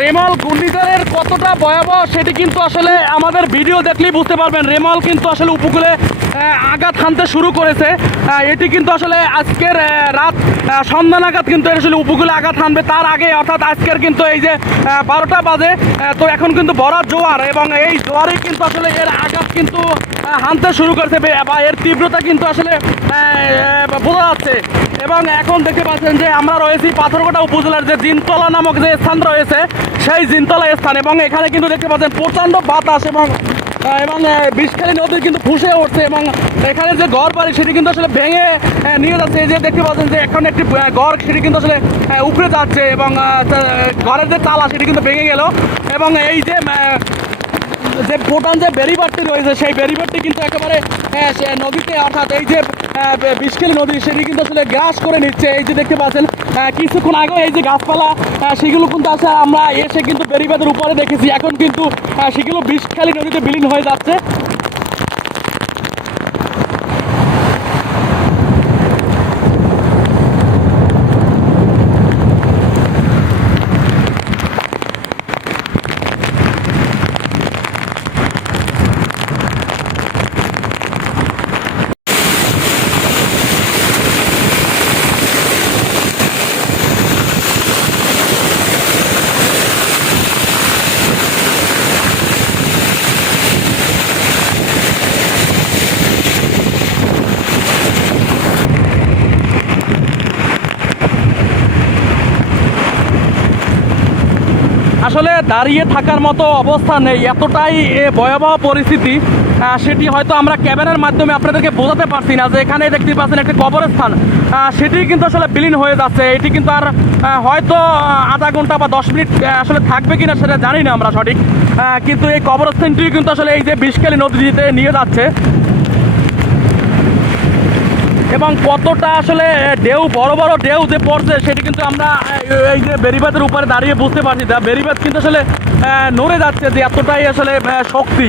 রেমল ঘূর্ণিঝড়ের কতটা ভয়াবহ সেটি কিন্তু আসলে আমাদের ভিডিও দেখলেই বুঝতে পারবেন। রেমল কিন্তু আসলে উপকূলে আঘাত হানতে শুরু করেছে। এটি কিন্তু আসলে আজকের রাত সন্ধ্যা নাগাদ কিন্তু আসলে উপকূলে আঘাত হানবে। তার আগে অর্থাৎ আজকের কিন্তু এই যে বারোটা বাজে তো এখন কিন্তু বরার জোয়ার এবং এই জোয়ারে কিন্তু আসলে এর আঘাত কিন্তু হানতে শুরু করেছে বা এর তীব্রতা কিন্তু আসলে বোঝা যাচ্ছে। এবং এখন দেখতে পাচ্ছেন যে আমরা রয়েছি পাথরঘাটা উপজেলার যে জিনতলা নামক যে স্থান রয়েছে, সেই জিনতলা স্থান এবং এখানে কিন্তু দেখতে পাচ্ছেন প্রচণ্ড বাতাস এবং এবং বিষখালী নদী কিন্তু ফুসে উঠছে এবং এখানে যে ঘর বাড়ি সেটি কিন্তু আসলে ভেঙে নিয়ে যাচ্ছে। এই যে দেখতে পাচ্ছেন যে এখন একটি ঘর সেটি কিন্তু আসলে উপরে যাচ্ছে এবং ঘরের যে তালা সেটি কিন্তু ভেঙে গেল এবং এই যে যে ভুটান যে বেরিবারটি রয়েছে, সেই বেরিবারটি কিন্তু একেবারে সে নদীতে, অর্থাৎ এই যে বিষকেল নদী, সেটি কিন্তু আসলে গ্রাস করে নিচ্ছে। এই যে দেখতে পাচ্ছেন কিছুক্ষণ আগে এই যে গাছপালা সেগুলো কিন্তু আছে, আমরা এসে কিন্তু বেরিবাদের উপরে দেখেছি। এখন কিন্তু সেগুলো বিষখালী নদীতে বিলীন হয়ে যাচ্ছে। আসলে দাঁড়িয়ে থাকার মতো অবস্থা নেই, এতটাই ভয়াবহ পরিস্থিতি। সেটি হয়তো আমরা ক্যামেরার মাধ্যমে আপনাদেরকে বোঝাতে পারছি না যে এখানে দেখতে পাচ্ছেন একটি কবরস্থান। সেটি কিন্তু আসলে বিলীন হয়ে যাচ্ছে। এটি কিন্তু আর হয়তো আধা ঘণ্টা বা দশ মিনিট আসলে থাকবে কিনা সেটা জানি না আমরা সঠিক। কিন্তু এই কবরস্থানটি কিন্তু আসলে এই যে বিষকালী নদীতে নিয়ে যাচ্ছে। এবং কতটা আসলে ঢেউ, বড় বড় ঢেউ যে পড়ছে, সেটি কিন্তু আমরা এই যে বেরিবাদের উপরে দাঁড়িয়ে বুঝতে পারছি বেরিবাদ কিন্তু আসলে নড়ে যাচ্ছে যে এতটাই আসলে শক্তি।